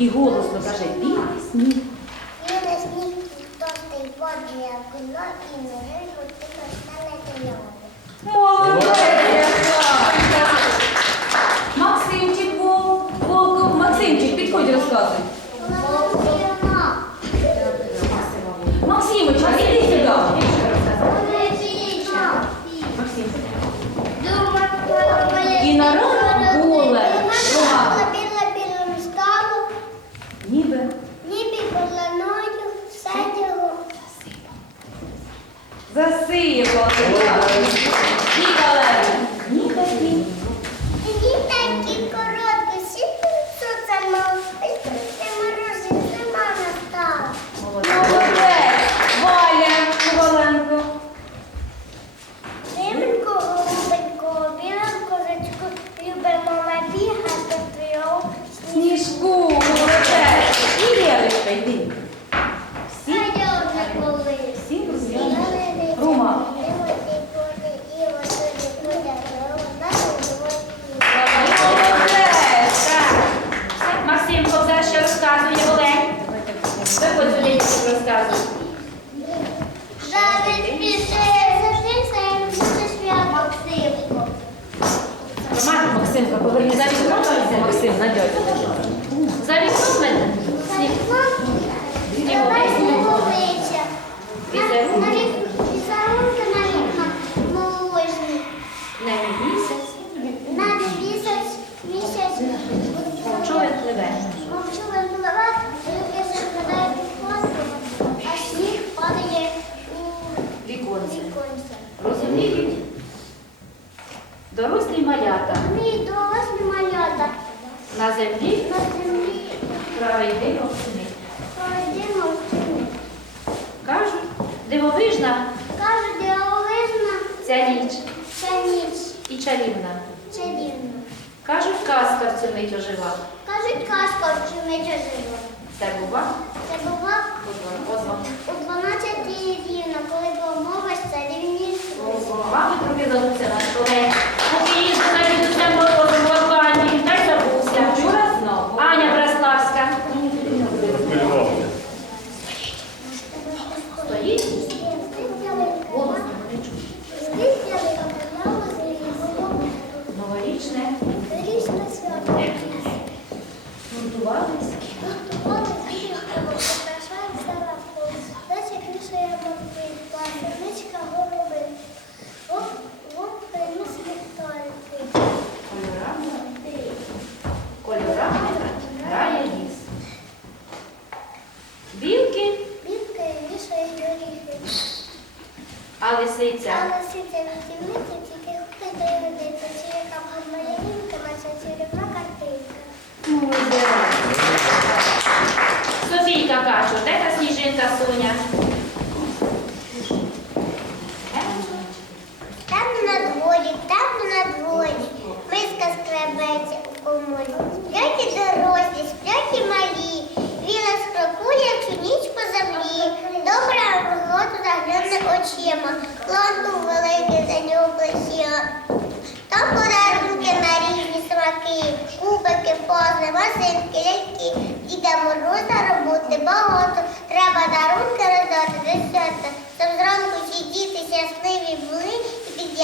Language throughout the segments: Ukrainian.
І голосно Максим, поверні за Максим, на дядю. За вікно мене? Сніг. На місяць. На місяць. Місяць. Чого він пливе? Чого падає у віконце. Розумієте? малята. Ми дорослі малята. На землі? На землі. Правий день овчини. Правий день. Кажуть, дивовижна. Кажуть, дивовижна. Ця ніч. Ця ніч. І чарівна. Чарівна. Кажуть, казка в цю мить ожила. Кажуть, казка в цю мить ожила. Це бува? Це бува. У дванадцятій рівно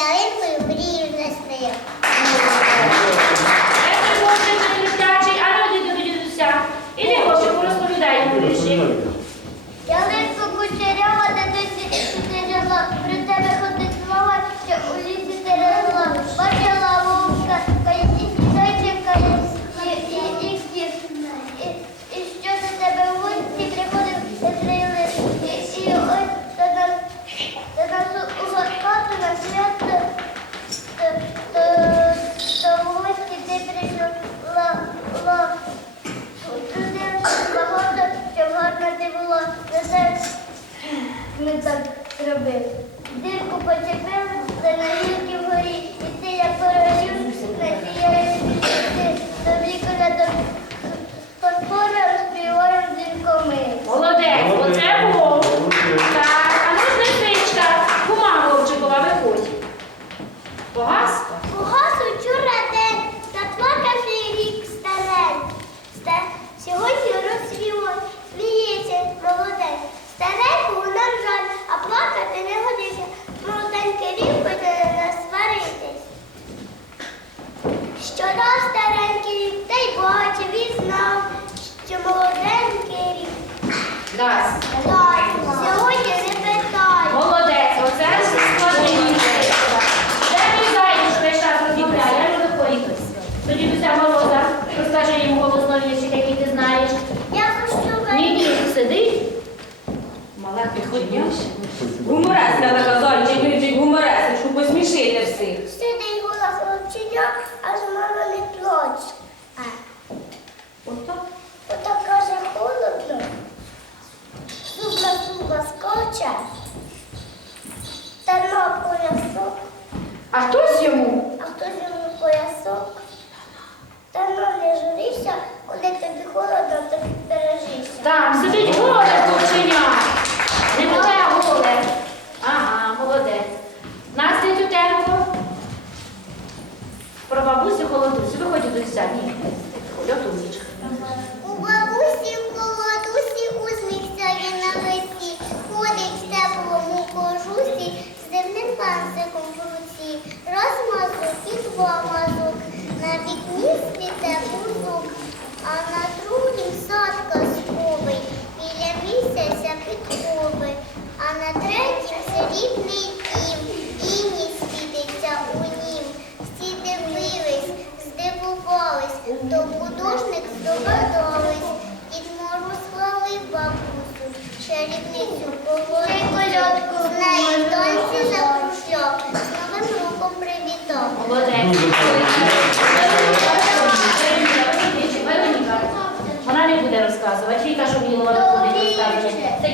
saber У Угас учора день, та два каже рік старень. Сьогодні розсвіло, сміється молодець. Стареньку вона жаль, а плакати не годиться. Молоденький рік буде насваритись. Щораз старенький рік, та й бачив і знав, що молоденький рік. той віршик, який ти знаєш? Я хочу Ні, ні, сидить. Мала підходня. Гуморасна, одній світе а на другім сад казковий, біля місяця підкови, а на третім серібний.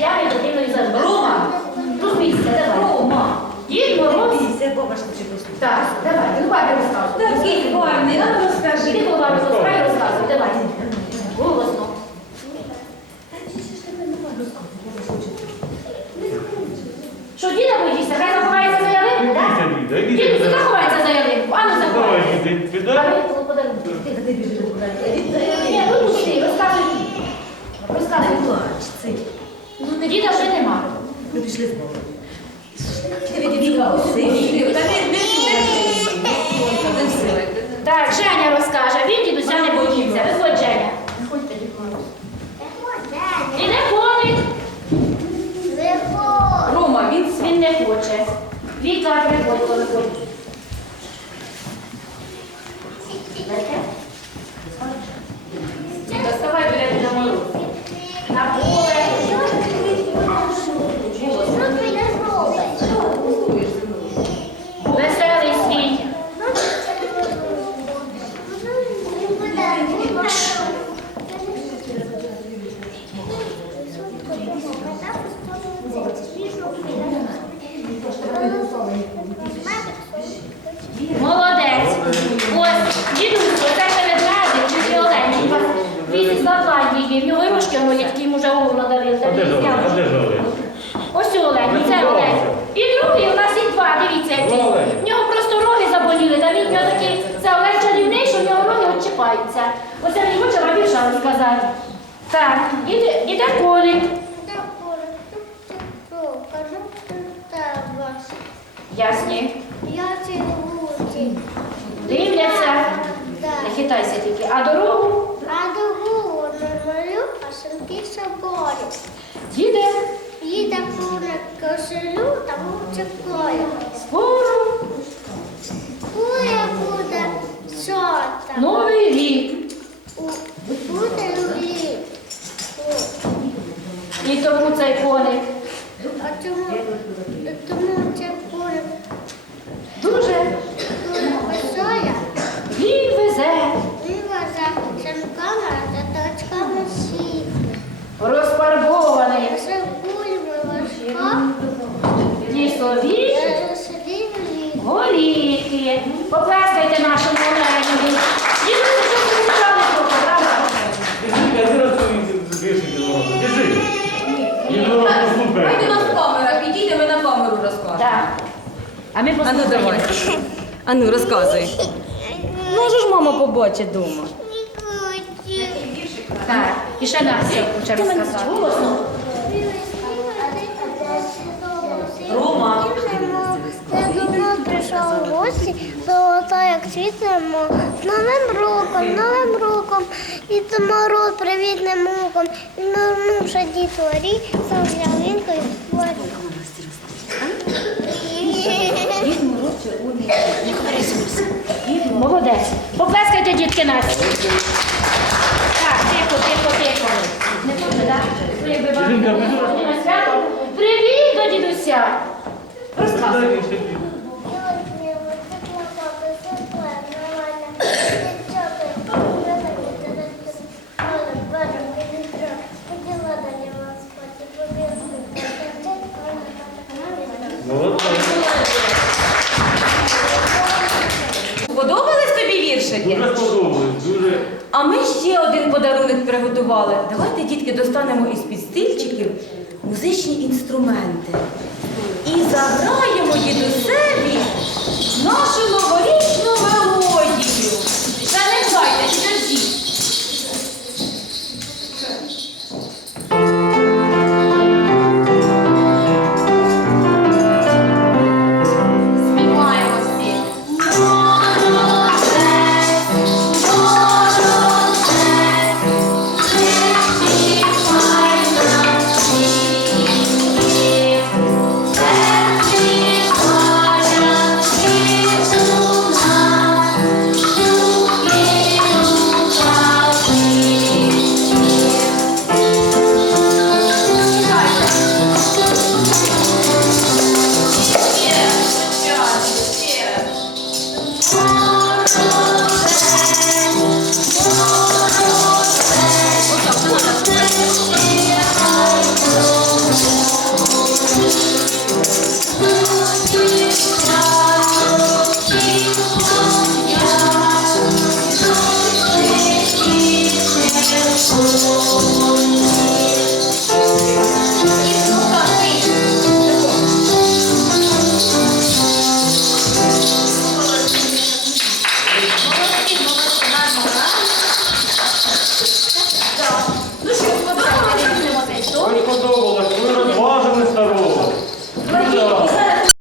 Я і дитиною за Рома, тут місце, давай. Рома. Дід Мороз. Так, давай, ну бабі розказуй. Такий гарний, а ну розкажи. Іди до бабі розказуй, розказуй, давай. Голосно. Що діда боїшся? Хай заховається за ялинку, так? Діду, заховається за ялинку, а ну Давай, заховається. піде. ви коли подарунки? Ти, ти біжи подарунки. Ні, ну пусти, розказуй. Розказуй. Ну, діда вже нема. Так, Женя розкаже, він дідуся не боїться. Виходь, Женя. Виходьте, дід Мороз. І не ходить. Рома, він не хоче. Віка, виходь, коли виходь. Діда, вставай біля Діда Мороза. На поле. Що ти не робиш? Веселий світ. Молодець. Ось, дідусь, оце перед мене, чи ти Олені, він з Лапландії, в нього ручки болять, які йому вже голову надавили. А де ж Олень? А де ж Олень? Ось Олень, це Олень. І другий, у нас і два, дивіться, які. В нього просто роги заболіли, та він в нього такий, це Олень чарівний, що в нього роги відчіпаються. Оце мені хоче більше розказати. Так, іде, іде колік. Ясні. Я цілуюся. Дивляться. Не хитайся тільки. А дорогу А дорогу шинки собою. їде Їде на кошелю, там чекаю. скоро. Куя буде що там? Новий рік. Буде люблі. І тому цей коник А чому? Тому Поплескайте нашому Оленові. Дідусь, що ви сказали правда? Біжи. Хай до нас камера, підійде, ми на камеру розкажемо. Так. А ми А ну послухаємо. А ну розказуй. Може ж мама побачить вдома. Так. І ще Настя хоче розказати. Голосно. Світлимо, з Новим роком, Новим роком, і Мороз привітним роком, і вернувши дітворі, сам ялинкою хворі. Молодець. Поплескайте, дітки, Насті. Так, тихо, тихо, тихо. Не так? Сьогодні на свято. Привіт до дідуся. Розказуй. Дай ще пів. Молодець. Сподобались тобі? Дуже сподобалось, дуже. А ми ще один подарунок приготували. Давайте, дітки, достанемо із під стільчиків музичні інструменти. І заграємо дідусеві нашу новорічну